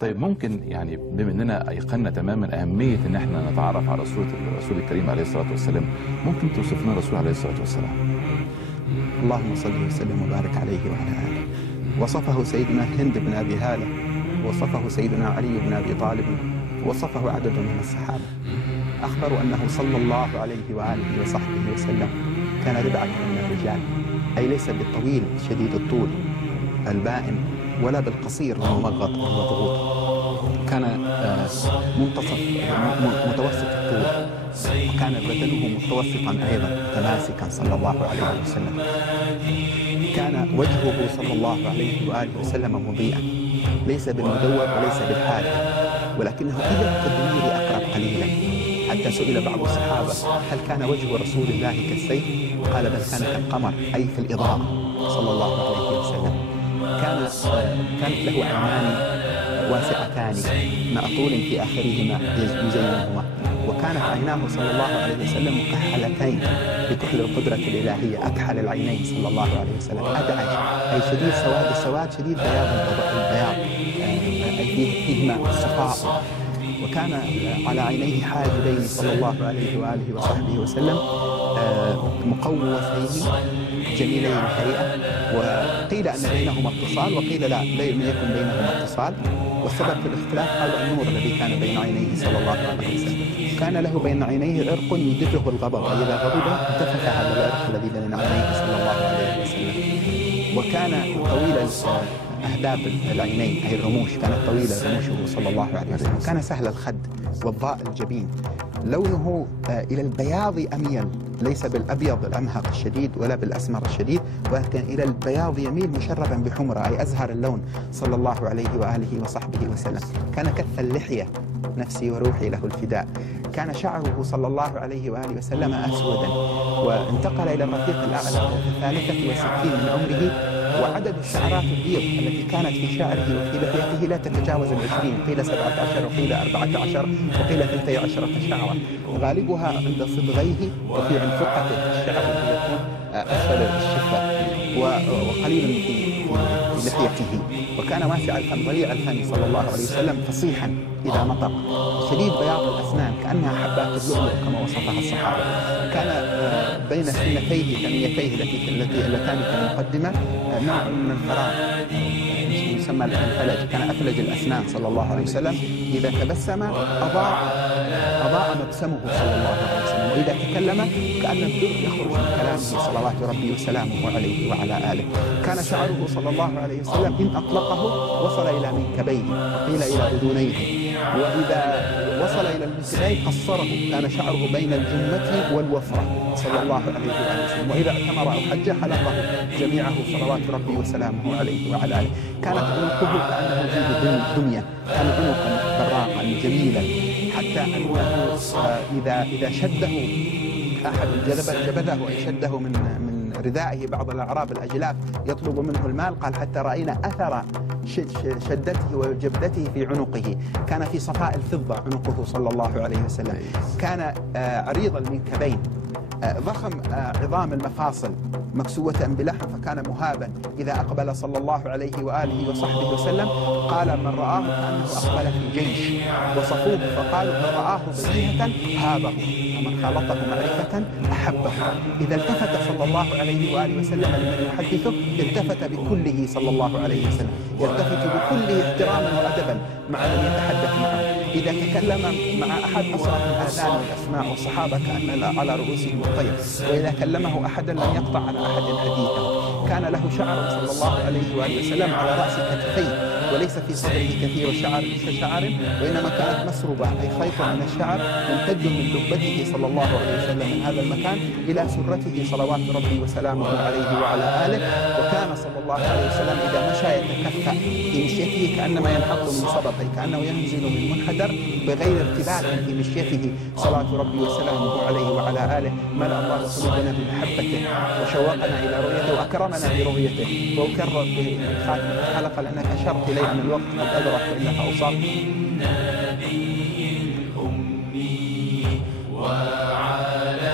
طيب ممكن يعني بما اننا ايقنا تماما اهميه ان احنا نتعرف على صوره الرسول الكريم عليه الصلاه والسلام، ممكن توصف لنا الرسول عليه الصلاه والسلام؟ اللهم صل وسلم وبارك عليه وعلى آله. وصفه سيدنا هند بن أبي هالة، وصفه سيدنا علي بن أبي طالب، وصفه عدد من الصحابة. أخبروا أنه صلى الله عليه وآله وصحبه وسلم كان ربعة من الرجال، أي ليس بالطويل شديد الطول البائن ولا بالقصير الممغط المضغوط، كان متوسط الطول، وكان بدنه متوسطا أيضا متماسكا صلى الله عليه وسلم. كان وجهه صلى الله عليه وآله وسلم مضيئا، ليس بالمدور وليس بالحاد، ولكنه إلى التدوير أقرب قليلا، حتى سئل بعض الصحابة هل كان وجه رسول الله كالسيف؟ قال بل كان كالقمر، أي في الإضاءة صلى الله عليه وسلم. كانت له عينان واسعتان مأطول في آخرهما يزينهما، وكانت عيناه صلى الله عليه وسلم مكحلتين بكحل القدرة الإلهية، أكحل العينين صلى الله عليه وسلم، أدعج أي شديد سواد السواد شديد بياض البياض، أي فيهما الصفاء. وكان على عينيه حاجبين صلى الله عليه وآله وصحبه وسلم مقوسين جميلي الهيئة، وقيل أن بينهما اتصال وقيل لا لم يكن بينهما اتصال، والسبب في الاختلاف قالوا النور الذي كان بين عينيه صلى الله عليه وسلم. كان له بين عينيه عرق يدفه الغضب، وإذا غضب انتفخ هذا العرق الذي بين عينيه صلى الله عليه وسلم. وكان طويل أهداب العينين أي الرموش، كانت طويلة رموشه صلى الله عليه وسلم. كان سهل الخد والضاء الجبين، لونه إلى البياض أميل، ليس بالأبيض الأمهق الشديد ولا بالأسمر الشديد، ولكن إلى البياض يميل مشربا بحمرة أي أزهر اللون صلى الله عليه وآله وصحبه وسلم. كان كث اللحية، نفسي وروحي له الفداء. كان شعره صلى الله عليه وآله وسلم أسودا، وانتقل إلى الرفيق الأعلى في 63 من عمره، وعدد الشعرات البيض التي كانت في شعره وفي لحيته لا تتجاوز 20، قيل 17 وقيل 14 وقيل 12 شعرة، غالبها عند صدغيه وفي عنفقته الشعر الذي يكون أسفل الشفة، وقليل في لحيته. وكان واسع الفم ضليع الفم صلى الله عليه وسلم، فصيحا إذا نطق، شديد بياض الأسنان كأنها حبات اللؤلؤ كما وصفها الصحابة. كان بين سنتيه ثنيتيه اللتان في المقدمة نوع من الفراغ يسمى الفلج، كان أفلج الأسنان صلى الله عليه وسلم، إذا تبسم أضاء مبسمه صلى الله عليه وسلم، وإذا تكلم كأن الدر يخرج من كلامه صلوات ربي وسلامه عليه وعلى آله. كان شعره صلى الله عليه وسلم إن أطلقه وصل إلى منكبيه وقيل إلى أذنيه، وإذا وصل إلى المنكبين قصره، كان شعره بين الجمة والوفرة صلى الله عليه وسلم، وإذا اعتمر أو حج حلقه جميعه صلوات ربي وسلامه عليه وعلى آله. كانت عنقه كأنه جلد دمية، كان عنقا براقا جميلا، حتى أنه إذا شده أحد جبذه أي شده من ردائه بعض الأعراب الأجلاف يطلب منه المال، قال حتى رأينا أثر شدته وجبدته في عنقه. كان في صفاء الفضة عنقه صلى الله عليه وسلم. كان عريض المنكبين، ضخم عظام المفاصل مكسوة بلحم، فكان مهابا. إذا أقبل صلى الله عليه وآله وصحبه وسلم قال من رآه كأنه أقبل في جيش، وصفوه فقالوا من رآه بديهة هابه، ومن خالطه معرفة أحبه. إذا التفت صلى الله عليه وآله وسلم لمن يحدثه التفت بكله صلى الله عليه وسلم، يلتفت بكله احتراما وأدبا مع من يتحدث معه. إذا تكلم مع أحد أصرف الآذان والأسماع، والصحابة كأن على رؤوسهم الطير، وإذا كلمه أحدا لم يقطع على أحد حديثه. كان له شعر صلى الله عليه وآله وسلم على رأس كتفيه، وليس في صدره كثير شعر، وإنما كانت مسربة أي خيط من الشعر يمتد من لبته صلى الله عليه وسلم من هذا المكان إلى سرته صلوات ربي وسلامه عليه وعلى آله. وكان صلى الله عليه وسلم إذا مشى يتكفأ في مشيته كأنما ينحط من صبب، أي كأنه ينزل من منحدر بغير ارتباط في مشيته صلوات ربي وسلامه عليه وعلى آله. ملأ الله قلوبنا بمحبته وشوقنا إلى رؤيته وأكرمنا برؤيته. وأكرر بخاتمة الحلقة لأنك أشرت إلي أن الوقت قد أدرك وإلا فأوصاك. وعلى